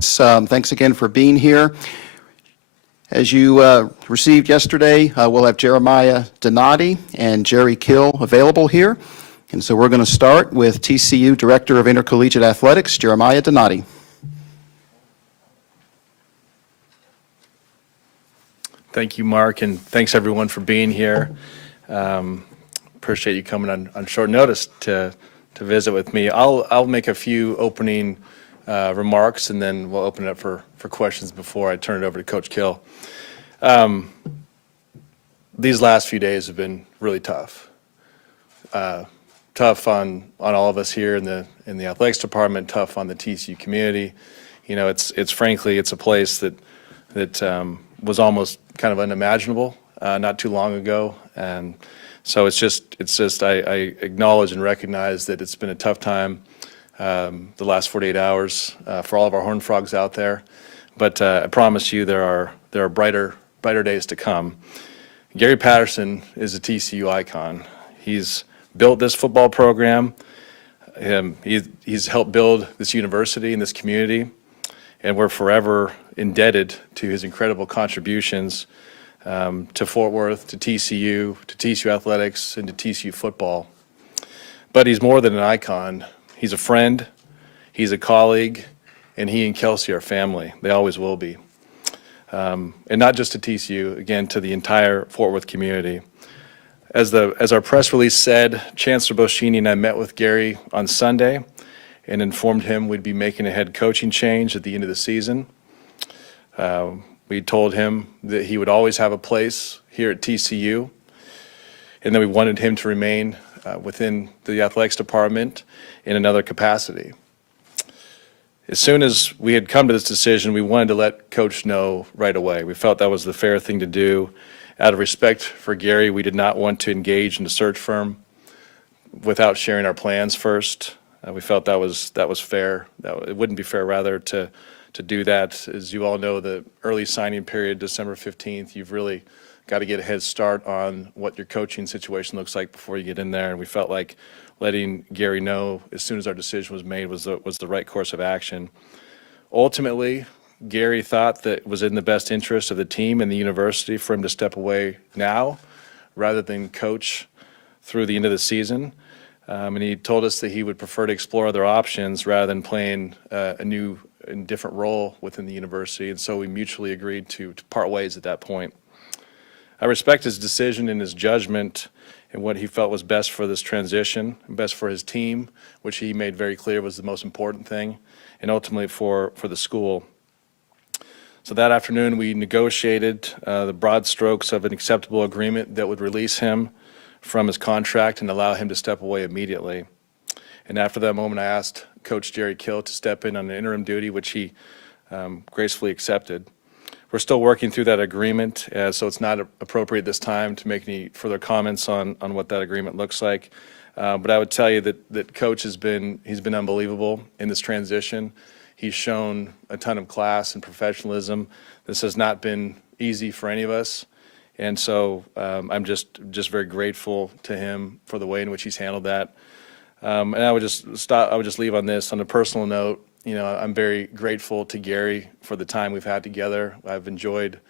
Thanks again for being here. As you received yesterday, we'll have Jeremiah Donati and Jerry Kill available here. And so we're going to start with TCU Director of Intercollegiate Athletics, Jeremiah Donati. Thank you, Mark, and thanks everyone for being here. Appreciate you coming on short notice to visit with me. I'll make a few opening remarks, and then we'll open it up for questions before I turn it over to Coach Kill. These last few days have been really tough. Tough on all of us here in the athletics department. Tough on the TCU community. You know, it's frankly a place that was almost kind of unimaginable not too long ago, and so it's just I acknowledge and recognize that it's been a tough time the last 48 hours for all of our Horned Frogs out there, but I promise you there are brighter days to come. Gary Patterson is a TCU icon. He's built this football program. He's helped build this university and this community, and we're forever indebted to his incredible contributions to Fort Worth, to TCU athletics, and to TCU football. But he's more than an icon. He's a friend, he's a colleague, and he and Kelsey are family. They always will be. And not just to TCU, again, to the entire Fort Worth community. As our press release said, Chancellor Boschini and I met with Gary on Sunday and informed him we'd be making a head coaching change at the end of the season. We told him that he would always have a place here at TCU, and that we wanted him to remain within the athletics department in another capacity. As soon as we had come to this decision, we wanted to let Coach know right away. We felt that was the fair thing to do. Out of respect for Gary, we did not want to engage in a search firm without sharing our plans first. We felt that was fair. It wouldn't be fair, rather, to do that. As you all know, the early signing period, December 15th, you've really got to get a head start on what your coaching situation looks like before you get in there. And we felt like letting Gary know as soon as our decision was made was the right course of action. Ultimately, Gary thought that it was in the best interest of the team and the university for him to step away now rather than coach through the end of the season. And he told us that he would prefer to explore other options rather than playing a new and different role within the university. And so we mutually agreed to part ways at that point. I respect his decision and his judgment and what he felt was best for this transition, and best for his team, which he made very clear was the most important thing, and ultimately for the school. So that afternoon we negotiated the broad strokes of an acceptable agreement that would release him from his contract and allow him to step away immediately. And after that moment, I asked Coach Jerry Kill to step in on an interim duty, which he gracefully accepted. We're still working through that agreement, so it's not appropriate this time to make any further comments on what that agreement looks like. But I would tell you that Coach he's been unbelievable in this transition. He's shown a ton of class and professionalism. This has not been easy for any of us. And so I'm just very grateful to him for the way in which he's handled that. And I would just leave on this. On a personal note, you know, I'm very grateful to Gary for the time we've had together. I've enjoyed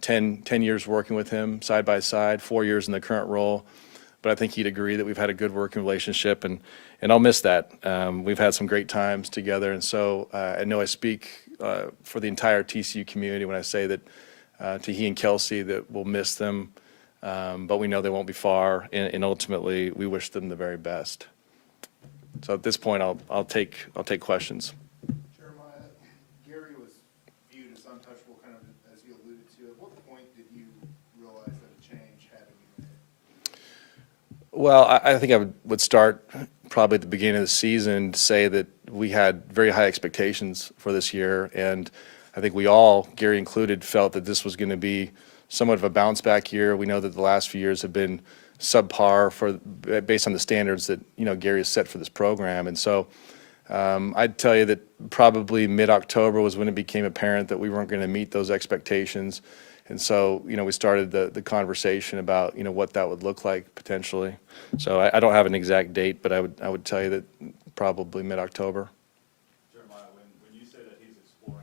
10 years working with him side by side, 4 years in the current role. But I think he'd agree that we've had a good working relationship, and I'll miss that. We've had some great times together, and so I know I speak for the entire TCU community when I say that to he and Kelsey that we'll miss them, but we know they won't be far, and ultimately we wish them the very best. So at this point, I'll take questions. Jeremiah, Gary was viewed as untouchable, kind of as you alluded to. At what point did you realize that a change had to be made? Well, I think I would start probably at the beginning of the season to say that we had very high expectations for this year, and I think we all, Gary included, felt that this was going to be somewhat of a bounce back year. We know that the last few years have been subpar based on the standards that Gary has set for this program, and so I'd tell you that probably mid-October was when it became apparent that we weren't going to meet those expectations, and so we started the conversation about what that would look like potentially. So I don't have an exact date, but I would tell you that probably mid-October. Jeremiah, when you say that he's exploring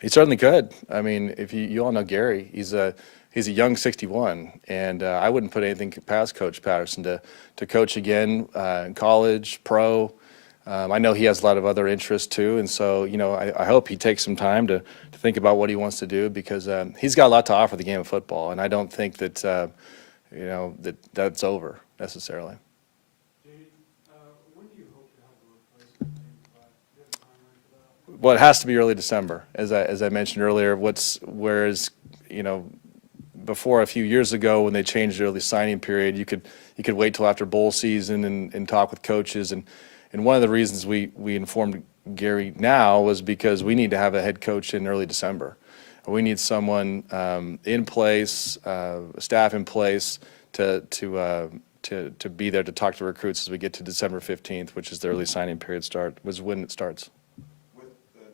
He certainly could. I mean, if you all know Gary, he's a young 61, and I wouldn't put anything past Coach Patterson to coach again in college, pro. I know he has a lot of other interests too, and so I hope he takes some time to think about what he wants to do, because he's got a lot to offer the game of football, and I don't think that that's over necessarily. When do you hope to have a replacement named by? Do you have a timeline for that? Well, it has to be early December, as I mentioned earlier. Whereas before, a few years ago, when they changed the early signing period, you could wait till after bowl season and talk with coaches, and one of the reasons we informed Gary now was because we need to have a head coach in early December. We need someone in place, staff in place to be there to talk to recruits as we get to December 15th, which is the early signing period was when it starts. With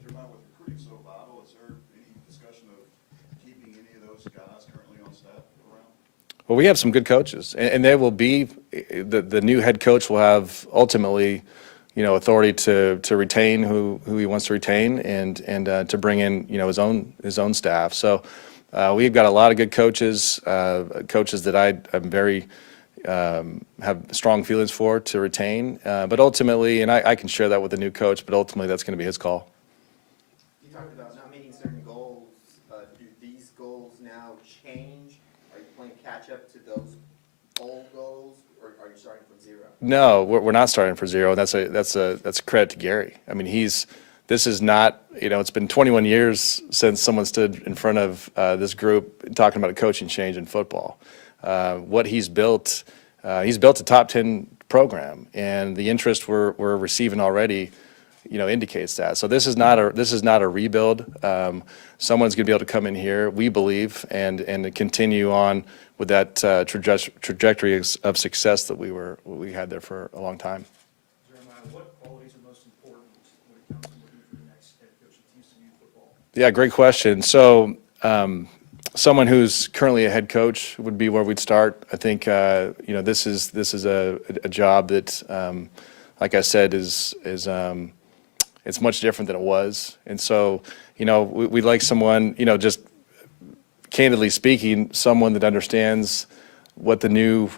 the amount with recruiting so vital, is there any discussion of keeping any of those guys currently on staff around? Well, we have some good coaches, and they will be, the new head coach will have ultimately, authority to retain who he wants to retain, and to bring in, his own staff. So we've got a lot of good coaches, coaches that I'm very have strong feelings for to retain. But ultimately, and I can share that with the new coach, but ultimately that's going to be his call. You talked about not meeting certain goals. Do these goals now change? Are you playing catch up to those old goals, or are you starting from zero? No, we're not starting for zero. That's a credit to Gary. I mean, this is not, it's been 21 years since someone stood in front of this group talking about a coaching change in football. What he's built a top 10 program, and the interest we're receiving already, indicates that. So this is not a rebuild. Someone's going to be able to come in here, we believe, and continue on with that trajectory of success that we had there for a long time. Jeremiah, what qualities are most important when it comes to looking for the next head coach at TCU football? Yeah, great question. So someone who's currently a head coach would be where we'd start. I think this is a job that, like I said, is it's much different than it was, and so we'd like someone, just candidly speaking, someone that understands what the new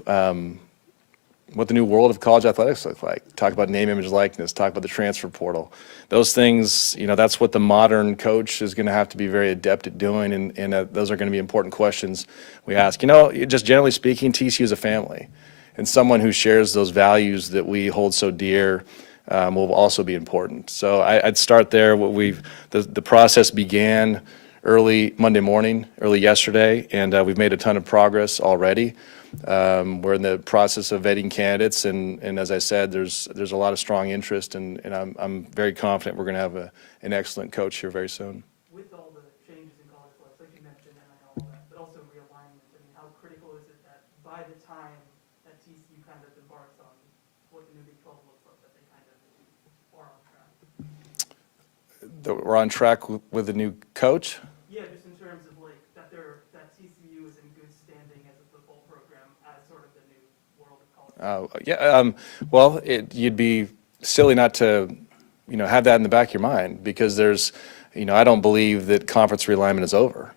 world of college athletics looks like. Talk about name, image, likeness. Talk about the transfer portal. Those things, that's what the modern coach is going to have to be very adept at doing, and those are going to be important questions we ask. Just generally speaking, TCU is a family, and someone who shares those values that we hold so dear will also be important. So I'd start there. The process began early Monday morning, early yesterday, and we've made a ton of progress already. We're in the process of vetting candidates, and as I said, there's a lot of strong interest, and I'm very confident we're going to have an excellent coach here very soon. With all the changes in college athletics, like you mentioned, and I know all that, but also realignment, I mean, how critical is it that by the time that TCU kind of embarks on what the new Big 12 looks like, that they kind of are on track? We're on track with the new coach. Yeah, just in terms of like that TCU is in good standing as a football program as sort of the new world of college. Well, you'd be silly not to, have that in the back of your mind, because I don't believe that conference realignment is over.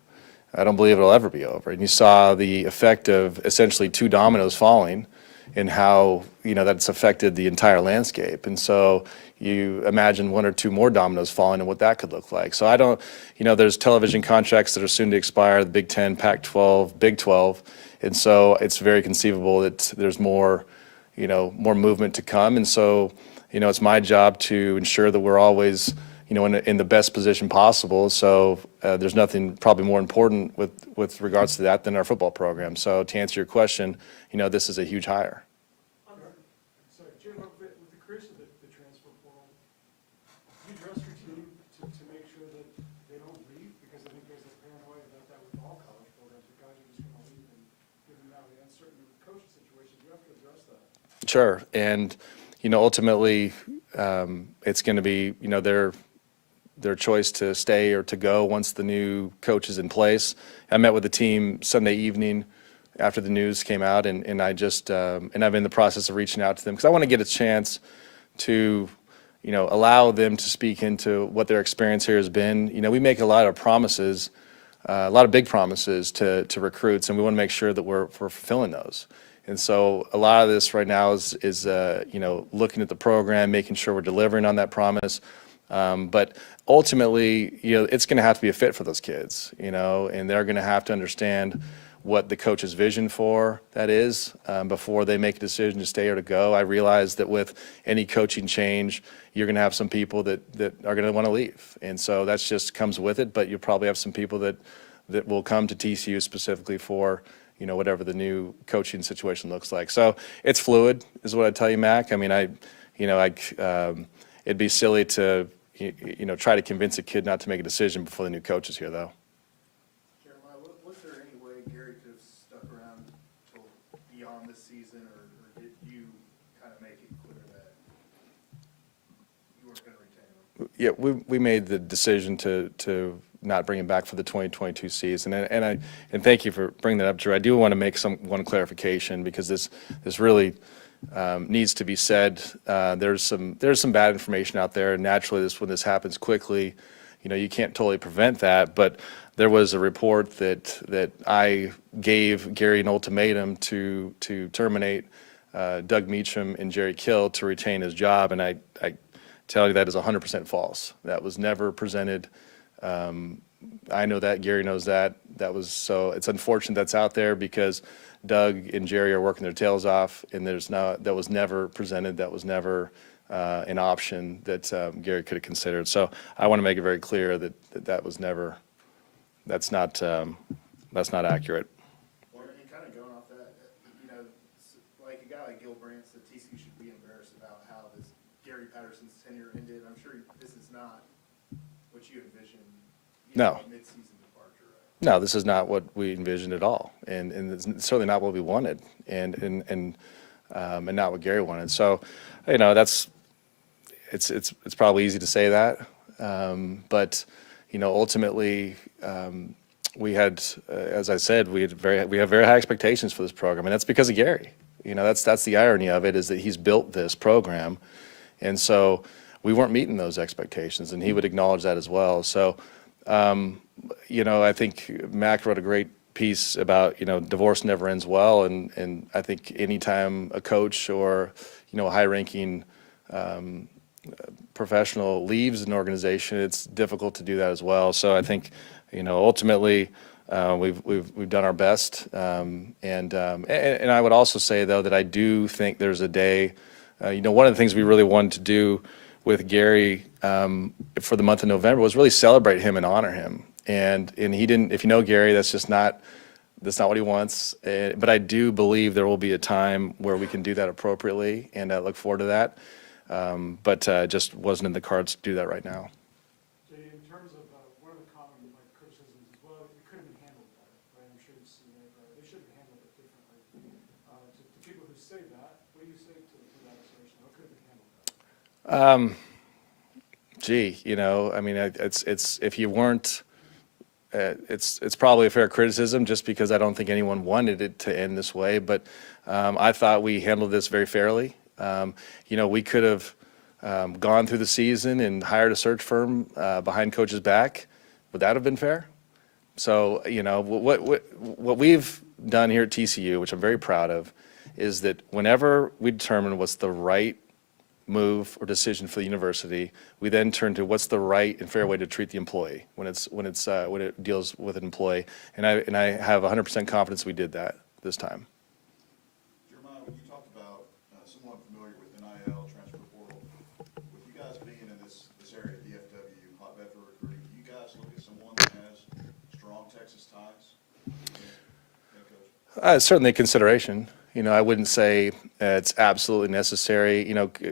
I don't believe it'll ever be over. And you saw the effect of essentially two dominoes falling, and how, that's affected the entire landscape. And so you imagine one or two more dominoes falling and what that could look like. So I don't, there's television contracts that are soon to expire, the Big 10, Pac-12, Big 12. And so it's very conceivable that there's more movement to come. And so, it's my job to ensure that we're always, in the best position possible. So there's nothing probably more important with regards to that than our football program. So to answer your question, this is a huge hire. Sorry, Jim, with the creation of the transfer portal, do you address your team to make sure that they don't leave? Because I think there's a paranoia about that with all college programs, that guys are just going to leave, and given now the uncertainty with coaching situations, you have to address that. Sure. And, ultimately, it's going to be, their choice to stay or to go once the new coach is in place. I met with the team Sunday evening after the news came out, and I just, and I'm in the process of reaching out to them, because I want to get a chance to allow them to speak into what their experience here has been. We make a lot of promises, a lot of big promises to recruits, and we want to make sure that we're fulfilling those. And so a lot of this right now is looking at the program, making sure we're delivering on that promise. But ultimately, it's going to have to be a fit for those kids, and they're going to have to understand what the coach's vision for that is before they make a decision to stay or to go. I realize that with any coaching change, you're going to have some people that are going to want to leave. And so that's just comes with it, but you'll probably have some people that will come to TCU specifically for, whatever the new coaching situation looks like. So it's fluid is what I tell you, Mac. I mean, it'd be silly to, try to convince a kid not to make a decision before the new coach is here, though. Jeremiah, was there any way Gary could have stuck around till beyond this season, or did you kind of make it clear that you weren't going to retain him? Yeah, we made the decision to not bring him back for the 2022 season, and thank you for bringing that up, Drew. I do want to make one clarification because this really needs to be said. There's some bad information out there, and naturally, when this happens quickly, you can't totally prevent that. But there was a report that I gave Gary an ultimatum to terminate Doug Meacham and Jerry Kill to retain his job, and I tell you that is 100% false. That was never presented. I know that, Gary knows that. So it's unfortunate that's out there because Doug and Jerry are working their tails off, and that was never presented. That was never an option that Gary could have considered. So I want to make it very clear that was never. That's not accurate. Well, and kind of going off that, like a guy like Gil Brandt's, the TCU should be embarrassed about how this Gary Patterson's tenure ended. I'm sure this is not what you envisioned. No. Mid-season departure, right? No, this is not what we envisioned at all, and it's certainly not what we wanted, and not what Gary wanted. So, it's probably easy to say that, but ultimately, we had, as I said, we have very high expectations for this program, and that's because of Gary. That's the irony of it, is that he's built this program, and so we weren't meeting those expectations, and he would acknowledge that as well. So. I think Mac wrote a great piece about, divorce never ends well. And I think anytime a coach or, a high-ranking professional leaves an organization, it's difficult to do that as well. So I think, ultimately, we've done our best. And I would also say, though, that I do think there's a day, one of the things we really wanted to do with Gary for the month of November was really celebrate him and honor him. And he didn't. If you know Gary, that's not what he wants. But I do believe there will be a time where we can do that appropriately, and I look forward to that. But just wasn't in the cards to do that right now. Jay, in terms of one of the common criticisms as well, it could have been handled better, right? I'm sure you've seen that. They should have handled it differently. To people who say that, what do you say to that assertion? How could it have been handled better? It's if you weren't, it's probably a fair criticism just because I don't think anyone wanted it to end this way. But I thought we handled this very fairly. We could have gone through the season and hired a search firm behind coach's back. Would that have been fair? So, what we've done here at TCU, which I'm very proud of, is that whenever we determine what's the right move or decision for the university, we then turn to what's the right and fair way to treat the employee when it deals with an employee. And I have 100% confidence we did that this time. Jeremiah, when you talked about someone familiar with NIL, transfer portal, with you guys being in this area, DFW, hotbed for recruiting, do you guys look at someone that has strong Texas ties? Certainly a consideration. I wouldn't say it's absolutely necessary.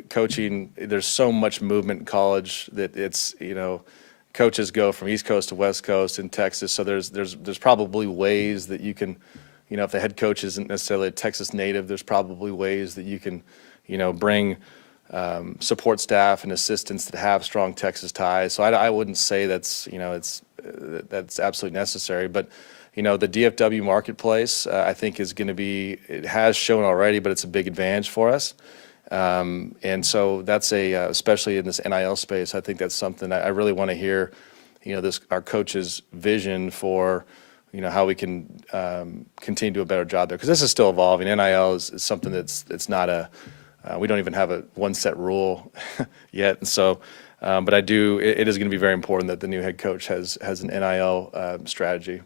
Coaching, there's so much movement in college that it's, coaches go from East Coast to West Coast in Texas. So there's probably ways that you can, if the head coach isn't necessarily a Texas native, there's probably ways that you can, bring support staff and assistants that have strong Texas ties. So I wouldn't say that's absolutely necessary. But the DFW marketplace, I think, is going to be, it has shown already, but it's a big advantage for us. And so that's especially in this NIL space, I think that's something I really want to hear, our coach's vision for, how we can continue to do a better job there. Because this is still evolving. NIL is something it's not we don't even have one set rule yet. And so, but it is going to be very important that the new head coach has an NIL strategy.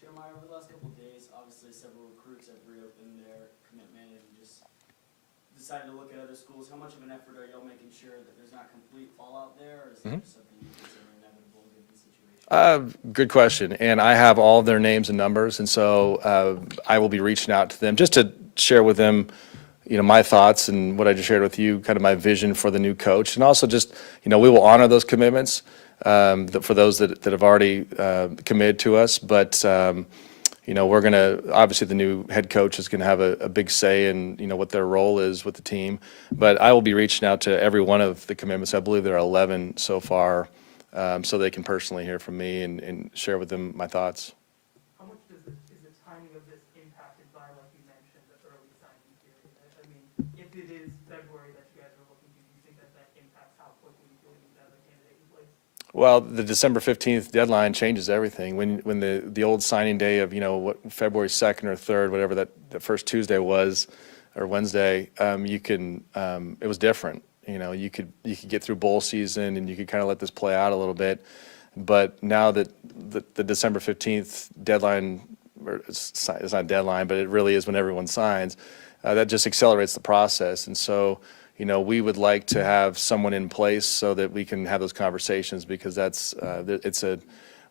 Jeremiah, over the last couple of days, obviously several recruits have reopened their commitment and just decided to look at other schools. How much of an effort are y'all making sure that there's not complete fallout there, or is that just something you consider inevitable given the situation? Good question. And I have all of their names and numbers, and so I will be reaching out to them just to share with them, my thoughts and what I just shared with you, kind of my vision for the new coach. And also just, we will honor those commitments for those that have already committed to us. But, we're going to, obviously the new head coach is going to have a big say in, what their role is with the team. But I will be reaching out to every one of the commitments. I believe there are 11 so far, so they can personally hear from me and share with them my thoughts. How much is the timing of this impacted by, like you mentioned, the early signing period? I mean, if it is February that you guys are looking to, do you think that impacts how quickly you feel you have a candidate in place? Well, the December 15th deadline changes everything. When the old signing day of, February 2nd or 3rd, whatever that first Tuesday was, or Wednesday, it was different. You could get through bowl season and you could kind of let this play out a little bit. But now that the December 15th deadline, or it's not a deadline, but it really is when everyone signs, that just accelerates the process. And so, we would like to have someone in place so that we can have those conversations, because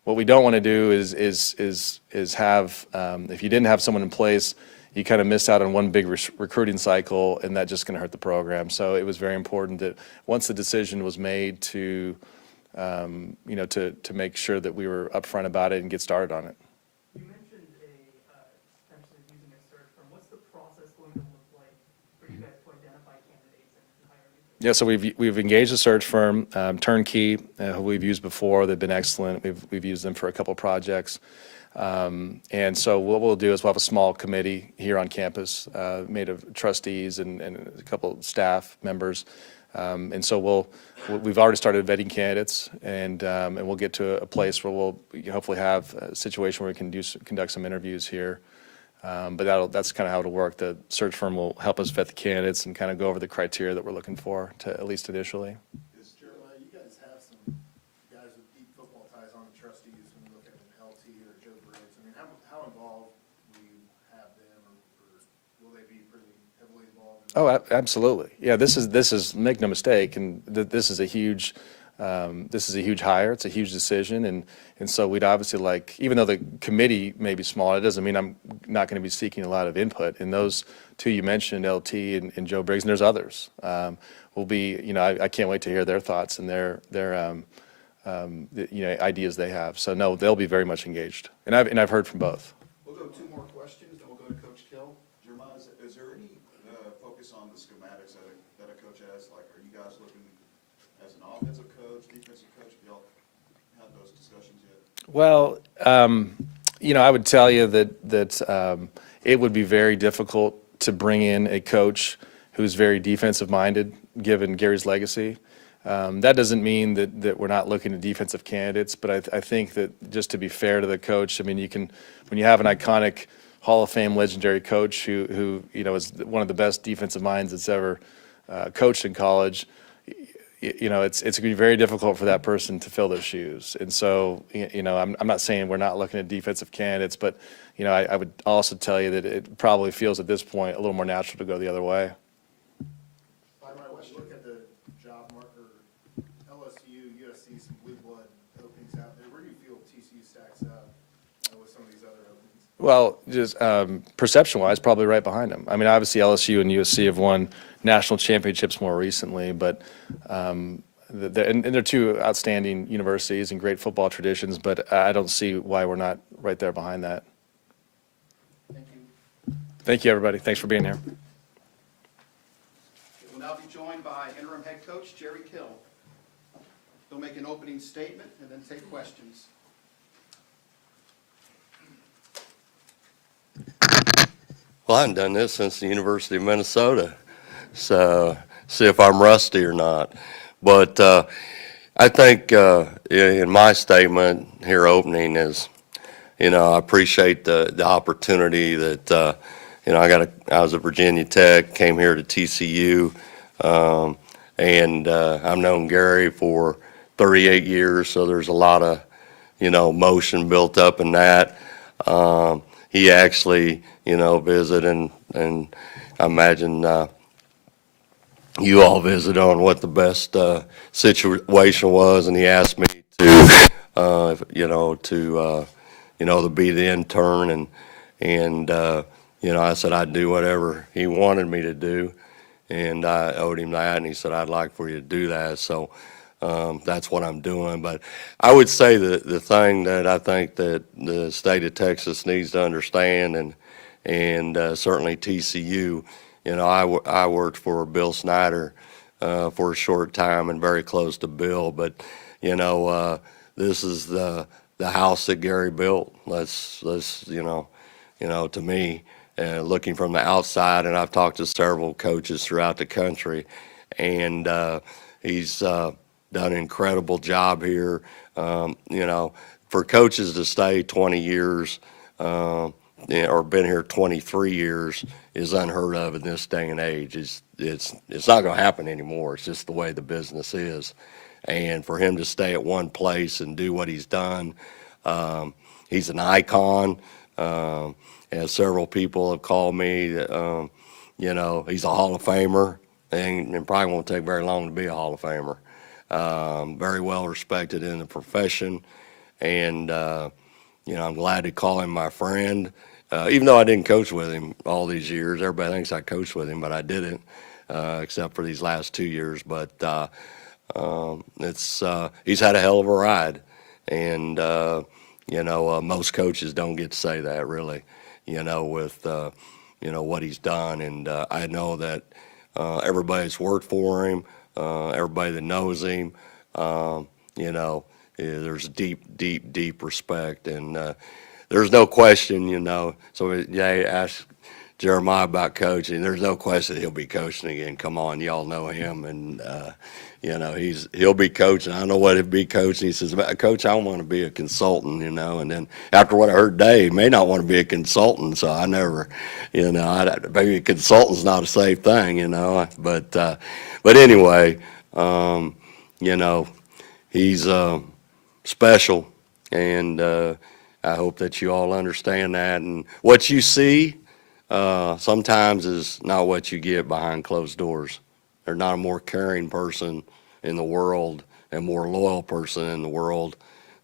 what we don't want to do is have, if you didn't have someone in place, you kind of miss out on one big recruiting cycle, and that's just going to hurt the program. So it was very important that once the decision was made to make sure that we were upfront about it and get started on it. You mentioned potentially using a search firm. What's the process going to look like for you guys to identify candidates and hire these? Yeah, so we've engaged a search firm, Turnkey, who we've used before. They've been excellent. We've used them for a couple projects. And so what we'll do is we'll have a small committee here on campus made of trustees and a couple of staff members. And so we've already started vetting candidates, and we'll get to a place where we'll hopefully have a situation where we can conduct some interviews here. But that's kind of how it'll work. The search firm will help us vet the candidates and kind of go over the criteria that we're looking for, at least initially. Jeremiah, you guys have some guys with deep football ties on the trustees when you look at an LT or Joe Briggs. I mean, how involved will you have them, or will they be pretty heavily involved? Oh, absolutely. Yeah, this is make no mistake, and this is a huge hire. It's a huge decision, and so we'd obviously like, even though the committee may be small, it doesn't mean I'm not going to be seeking a lot of input. And those two you mentioned, LT and Joe Briggs, and there's others, will be, I can't wait to hear their thoughts and their ideas they have. So no, they'll be very much engaged, and I've heard from both. We'll go two more questions, then we'll go to Coach Kill. Jeremiah, is there any focus on the schematics that a coach has? Like, are you guys looking as an offensive coach, defensive coach? Have y'all had those discussions yet? Well, I would tell you that it would be very difficult to bring in a coach who's very defensive minded, given Gary's legacy. That doesn't mean that we're not looking at defensive candidates, but I think that just to be fair to the coach, I mean, when you have an iconic Hall of Fame legendary coach who is one of the best defensive minds that's ever coached in college, it's going to be very difficult for that person to fill those shoes. And so, I'm not saying we're not looking at defensive candidates, but, I would also tell you that it probably feels at this point a little more natural to go the other way. Let's look at the job marker, LSU, USC, some blue blood openings out there. Where do you feel TCU stacks up with some of these other openings? Well, just perception-wise, probably right behind them. I mean, obviously LSU and USC have won national championships more recently, but and they're two outstanding universities and great football traditions, but I don't see why we're not right there behind that. Thank you. Thank you, everybody. Thanks for being here. We'll now be joined by interim head coach Jerry Kill. He'll make an opening statement and then take questions. Well, I haven't done this since the University of Minnesota. So see if I'm rusty or not. But I think in my statement here opening is, I appreciate the opportunity that, I was at Virginia Tech, came here to TCU, and I've known Gary for 38 years, so there's a lot of, motion built up in that. He actually, visited and I imagine you all visited on what the best situation was, and he asked me to, to be the intern, and I said I'd do whatever he wanted me to do, and I owed him that, and he said I'd like for you to do that, so that's what I'm doing. But I would say the thing that I think that the state of Texas needs to understand, and certainly TCU. I worked for Bill Snyder for a short time and very close to Bill, but this is the house that Gary built. Let's to me, looking from the outside, and I've talked to several coaches throughout the country, and he's done an incredible job here. For coaches to stay 20 years. Or been here 23 years is unheard of in this day and age. It's not going to happen anymore. It's just the way the business is. And for him to stay at one place and do what he's done, he's an icon. As several people have called me, he's a Hall of Famer, and probably won't take very long to be a Hall of Famer. Very well respected in the profession, and I'm glad to call him my friend. Even though I didn't coach with him all these years, everybody thinks I coached with him, but I didn't, except for these last 2 years. But he's had a hell of a ride, and most coaches don't get to say that really, with what he's done. And I know that everybody that's worked for him, everybody that knows him, there's deep respect, and there's no question, So ask Jeremiah about coaching. There's no question he'll be coaching again. Come on, y'all know him, and he'll be coaching. I know what he'll be coaching. He says, "Coach, I want to be a consultant," And then after what I heard today, he may not want to be a consultant. So I never, maybe a consultant's not a safe thing, But anyway, he's special, and I hope that you all understand that. And what you see sometimes is not what you get behind closed doors. There's not a more caring person in the world and more loyal person in the world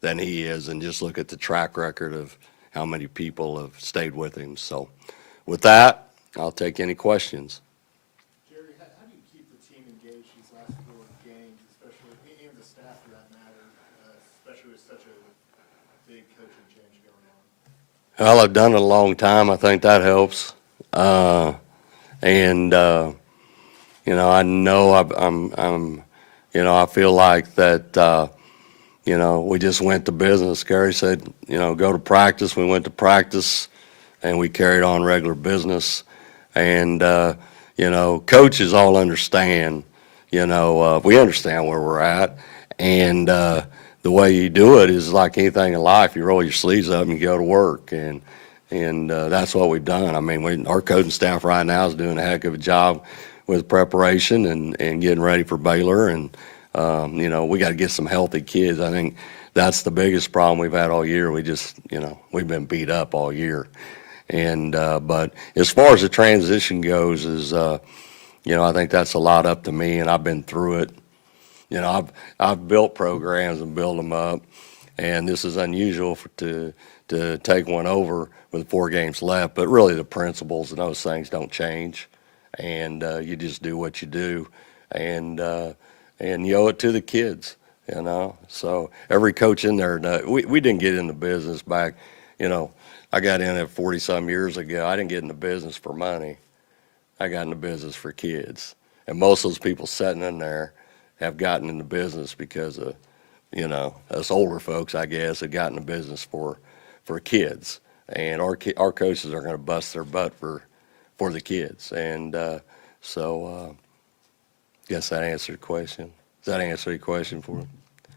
than he is. And just look at the track record of how many people have stayed with him. So with that, I'll take any questions. Jerry, how do you keep the team engaged these last couple of games, especially, and the staff for that matter, especially with such a big coaching change going on? Well, I've done it a long time. I think that helps. I know I feel like that, we just went to business. Gary said, go to practice. We went to practice, and we carried on regular business. And, coaches all understand, we understand where we're at. And the way you do it is like anything in life. You roll your sleeves up and you go to work. And that's what we've done. I mean, our coaching staff right now is doing a heck of a job with preparation and getting ready for Baylor. And, we got to get some healthy kids. I think that's the biggest problem we've had all year. We just, we've been beat up all year. And, but as far as the transition goes I think that's a lot up to me, and I've been through it. I've built programs and built them up, and this is unusual to take one over with 4 games left, but really the principles and those things don't change, and you just do what you do, and you owe it to the kids, So every coach in there, we didn't get in the business back, I got in it 40-some years ago. I didn't get in the business for money. I got in the business for kids, and most of those people sitting in there have gotten in the business because of, us older folks, I guess, have gotten in the business for kids. And our coaches are going to bust their butt for the kids. And Guess that answered the question. Does that answer your question for him?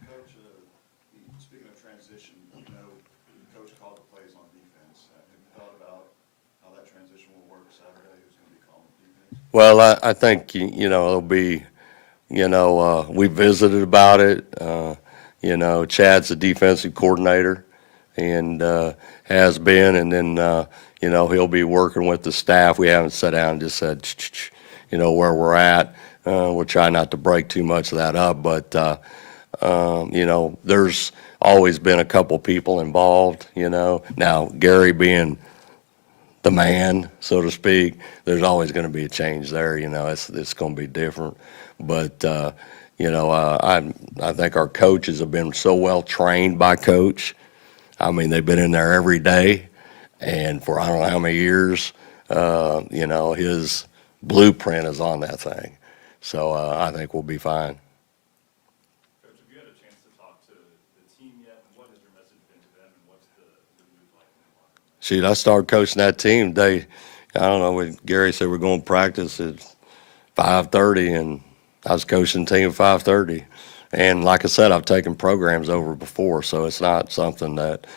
Coach, speaking of transition, Coach called the plays on defense. Have you thought about how that transition will work Saturday? Who's going to be calling defense? Well, I think, it'll be, we visited about it. Chad's the defensive coordinator and has been, and then, he'll be working with the staff. We haven't sat down and just said, where we're at. We'll try not to break too much of that up, but, there's always been a couple people involved, Now, Gary being the man, so to speak, there's always going to be a change there, it's going to be different. But, I think our coaches have been so well trained by Coach. I mean, they've been in there every day, and for I don't know how many years, his blueprint is on that thing. So I think we'll be fine. Coach, have you had a chance to talk to the team yet, and what has your message been to them, and what's the mood like in the locker room? Shoot, I started coaching that team. I don't know, Gary said we're going to practice at 5:30, and I was coaching the team at 5:30. And like I said, I've taken programs over before, so it's not something that,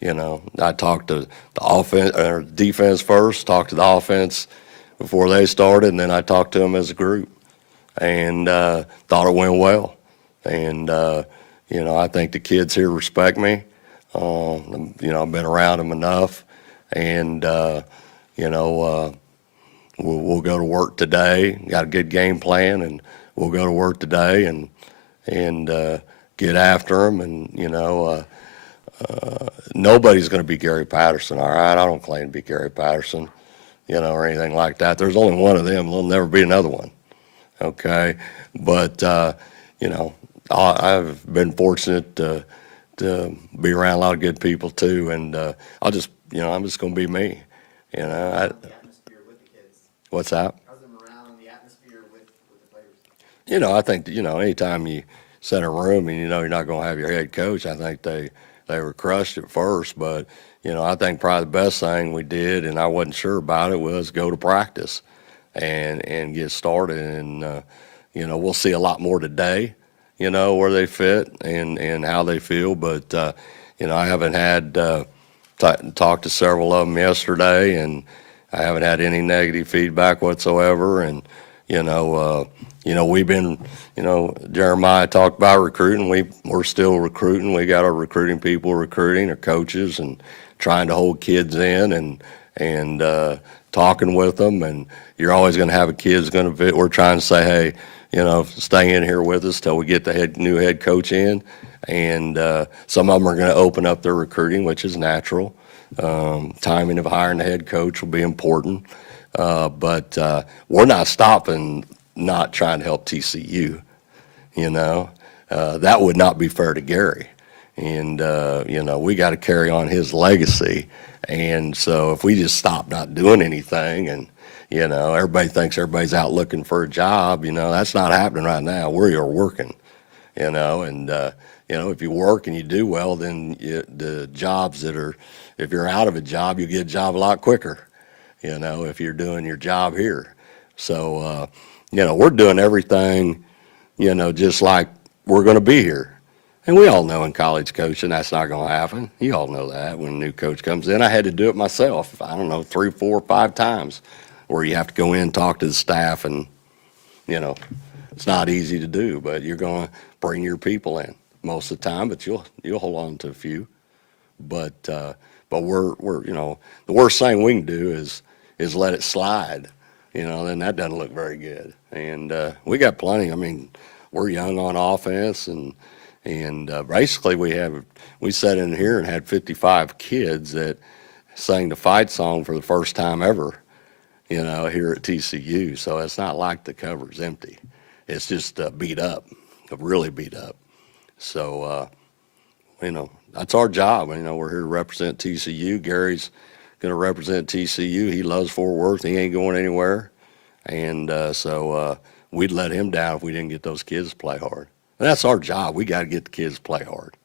I talked to the offense or defense first, talked to the offense before they started, and then I talked to them as a group, and thought it went well. And I think the kids here respect me. I've been around them enough, and we'll go to work today. Got a good game plan, and we'll go to work today and get after them. And nobody's going to be Gary Patterson. All right, I don't claim to be Gary Patterson, or anything like that. There's only one of them. There'll never be another one. Okay, but I've been fortunate to be around a lot of good people too, and I'm just going to be me. The atmosphere with the kids. What's that? How's the morale and the atmosphere with the players? I think anytime you set a room and you're not going to have your head coach, I think they were crushed at first, but I think probably the best thing we did, and I wasn't sure about it, was go to practice and get started, and we'll see a lot more today, where they fit and how they feel, but I haven't had talked to several of them yesterday, and I haven't had any negative feedback whatsoever, and we've been, Jeremiah talked about recruiting. We're still recruiting. We got our recruiting people recruiting, our coaches, and trying to hold kids in and talking with them. And you're always going to have a kid who's going to fit. We're trying to say, hey, stay in here with us till we get the new head coach in. And some of them are going to open up their recruiting, which is natural. Timing of hiring the head coach will be important. But we're not stopping, not trying to help TCU, that would not be fair to Gary. And, we got to carry on his legacy. And so if we just stop not doing anything and, everybody thinks everybody's out looking for a job, that's not happening right now. We are working, and, if you work and you do well, then the jobs if you're out of a job, you get a job a lot quicker, if you're doing your job here. So, we're doing everything, just like we're going to be here. And we all know in college coaching that's not going to happen. You all know that when a new coach comes in. I had to do it myself, 3, 4, 5 times, where you have to go in and talk to the staff, and, it's not easy to do, but you're going to bring your people in most of the time, but you'll hold on to a few. But we're the worst thing we can do is let it slide. Then that doesn't look very good. And we got plenty. We're young on offense, and basically we sat in here and had 55 kids that sang the fight song for the first time ever, here at TCU. So it's not like the cover's empty. It's just beat up, really beat up. So, that's our job. We're here to represent TCU. Gary's going to represent TCU. He loves Fort Worth. He ain't going anywhere. And so we'd let him down if we didn't get those kids to play hard. And that's our job. We got to get the kids to play hard.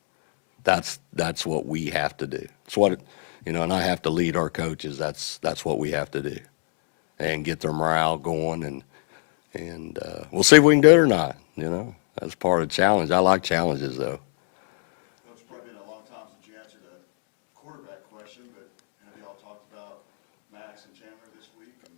That's what we have to do. It's what, and I have to lead our coaches. That's what we have to do, and get their morale going. And And we'll see if we can do it or not, you know. That's part of the challenge. I like challenges, though. It's probably been a long time since you answered a quarterback question, but have y'all talked about Max and Chandler this week and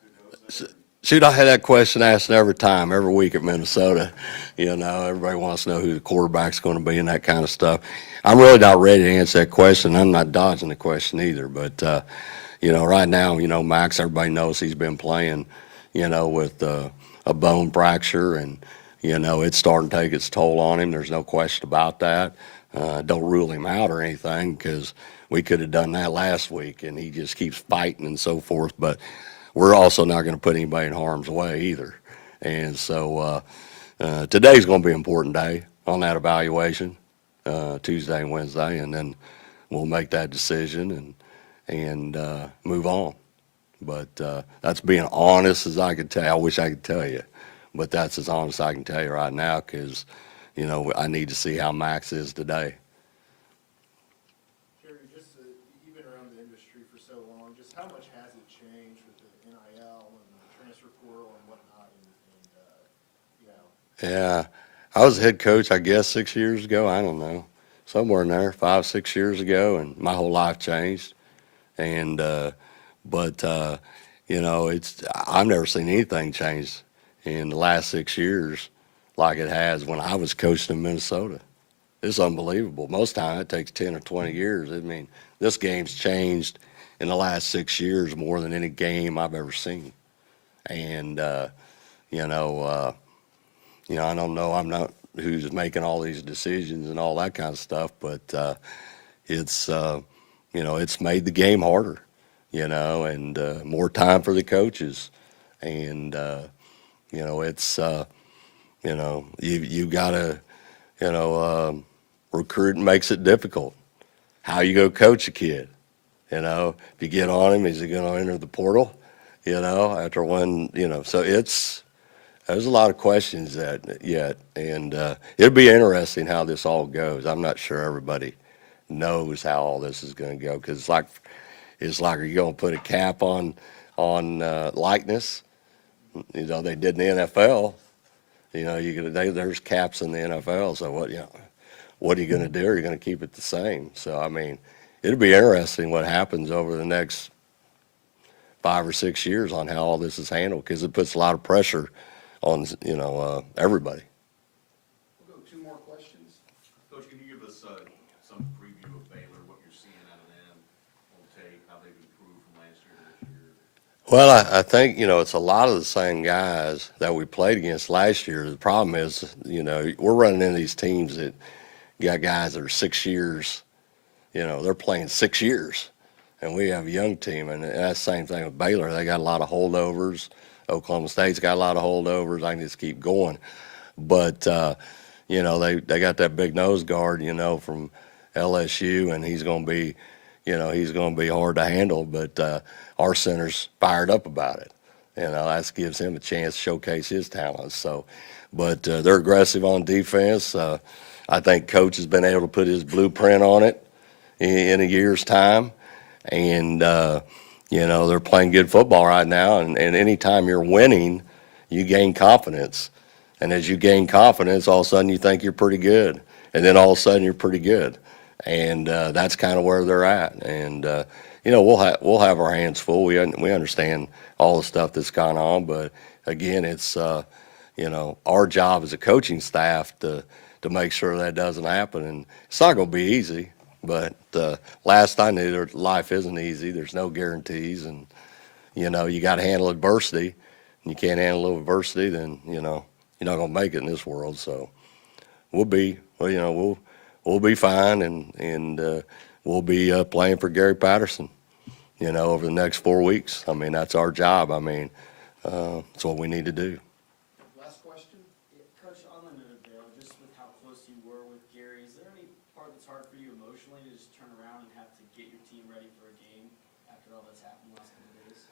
who goes there? Shoot, I had that question asked every time, every week at Minnesota. You know, everybody wants to know who the quarterback's going to be and that kind of stuff. I'm really not ready to answer that question. I'm not dodging the question either. But, you know, right now, you know, Max, everybody knows he's been playing, you know, with a bone fracture. And, you know, it's starting to take its toll on him. There's no question about that. Don't rule him out or anything because we could have done that last week. And he just keeps fighting and so forth. But we're also not going to put anybody in harm's way either. And so today's going to be an important day on that evaluation, Tuesday and Wednesday, and then we'll make that decision and move on. But that's being honest as I could tell you. I wish I could tell you, but that's as honest as I can tell you right now because, you know, I need to see how Max is today. Jerry, just, you've been around the industry for so long, just how much has it changed with the NIL and the transfer portal and whatnot, and you know? Yeah, I was head coach, I guess, 6 years ago. I don't know, somewhere in there, 5, 6 years ago, and my whole life changed. And but you know, I've never seen anything change in the last 6 years like it has when I was coaching in Minnesota. It's unbelievable. Most time it takes 10 or 20 years. I mean, this game's changed in the last 6 years more than any game I've ever seen. And you know. I don't know. I'm not who's making all these decisions and all that kind of stuff, but it's you know, it's made the game harder, you know, and more time for the coaches, and you know, it's you know, you gotta, you know, recruiting makes it difficult. How you go coach a kid, you know? If you get on him, is he going to enter the portal? You know, after one, you know, so there's a lot of questions yet, and it'll be interesting how this all goes. I'm not sure everybody knows how all this is going to go because it's like, are you going to put a cap on likeness? You know, they did in the NFL. You know, there's caps in the NFL. So what are you going to do? Are you going to keep it the same? So I mean, it'll be interesting what happens over the next 5 or 6 years on how all this is handled because it puts a lot of pressure on, you know, everybody. We'll go 2 more questions. Coach, can you give us some preview of Baylor, what you're seeing out of them on tape, how they've improved from last year to this year? Well, I think, you know, it's a lot of the same guys that we played against last year. The problem is, you know, we're running into these teams that got guys that are 6 years, you know, they're playing 6 years. And we have a young team, and that's the same thing with Baylor. They got a lot of holdovers. Oklahoma State's got a lot of holdovers. I can just keep going. But, you know, they got that big nose guard, you know, from LSU, and he's going to be, you know, he's going to be hard to handle. But our center's fired up about it. You know, that gives him a chance to showcase his talents. So, but they're aggressive on defense. I think Coach has been able to put his blueprint on it in a year's time. And, you know, they're playing good football right now, and anytime you're winning, you gain confidence. And as you gain confidence, all of a sudden you think you're pretty good. And then all of a sudden you're pretty good. And that's kind of where they're at. And, you know, we'll have our hands full. We understand all the stuff that's gone on. But, again, it's, you know, our job as a coaching staff to make sure that doesn't happen. And it's not going to be easy. But last I knew, life isn't easy. There's no guarantees, and you know you got to handle adversity. And you can't handle adversity, then you know you're not gonna make it in this world. So we'll be fine, and we'll be playing for Gary Patterson. You know, over the next 4 weeks. I mean, that's our job. I mean, that's what we need to do. Last question. Yeah, Coach, on the note there, just with how close you were with Gary, is there any part that's hard for you emotionally to just turn around and have to get your team ready for a game after all that's happened the last couple of days?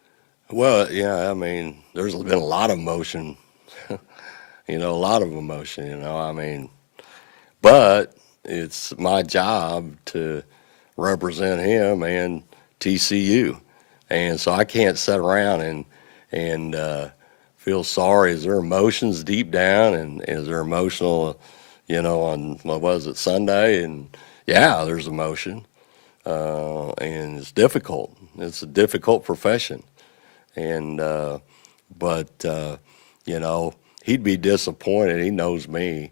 Well, yeah, I mean, there's been a lot of emotion, you know, a lot of emotion, you know, I mean, but it's my job to represent him and TCU. And so I can't sit around and feel sorry? Is there emotions deep down, and is there emotional, on, what was it, Sunday? And yeah, there's emotion, and it's difficult. It's a difficult profession. And, but he'd be disappointed. He knows me.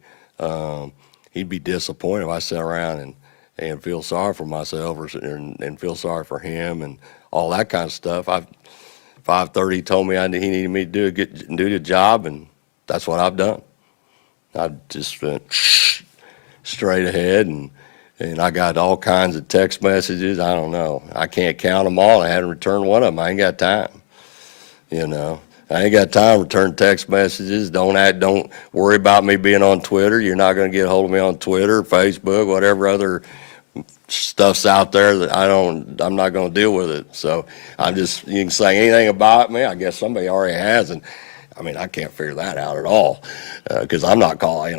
He'd be disappointed if I sat around and feel sorry for myself and feel sorry for him and all that kind of stuff. 5:30 he told me he needed me to do the job, and that's what I've done. I just went straight ahead, and I got all kinds of text messages. I don't know. I can't count them all. I hadn't returned one of them. I ain't got time. I ain't got time to return text messages. Don't worry about me being on Twitter. You're not going to get a hold of me on Twitter, Facebook, whatever other stuff's out there that I'm not going to deal with it. So you can say anything about me. I guess somebody already has. And I mean, I can't figure that out at all. Cause I'm not calling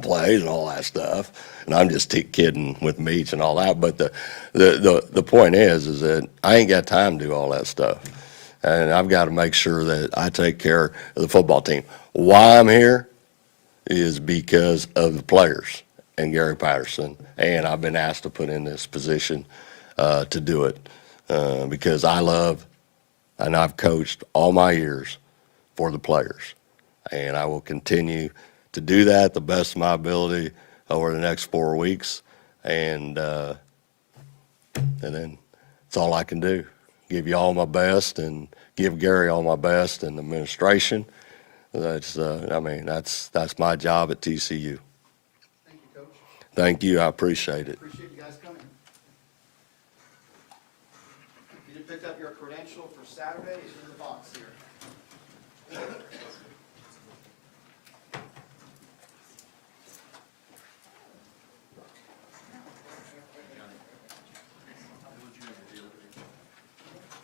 plays and all that stuff. And I'm just kidding with meets and all that. But the point is that I ain't got time to do all that stuff. And I've got to make sure that I take care of the football team. Why I'm here is because of the players and Gary Patterson, and I've been asked to put in this position to do it because I love, and I've coached all my years for the players, and I will continue to do that the best of my ability over the next 4 weeks, and then it's all I can do. Give you all my best and give Gary all my best and the administration. That's my job at TCU. Thank you, Coach. Thank you. I appreciate it. Appreciate you guys coming. You picked up your credential for Saturday. It's in the box here.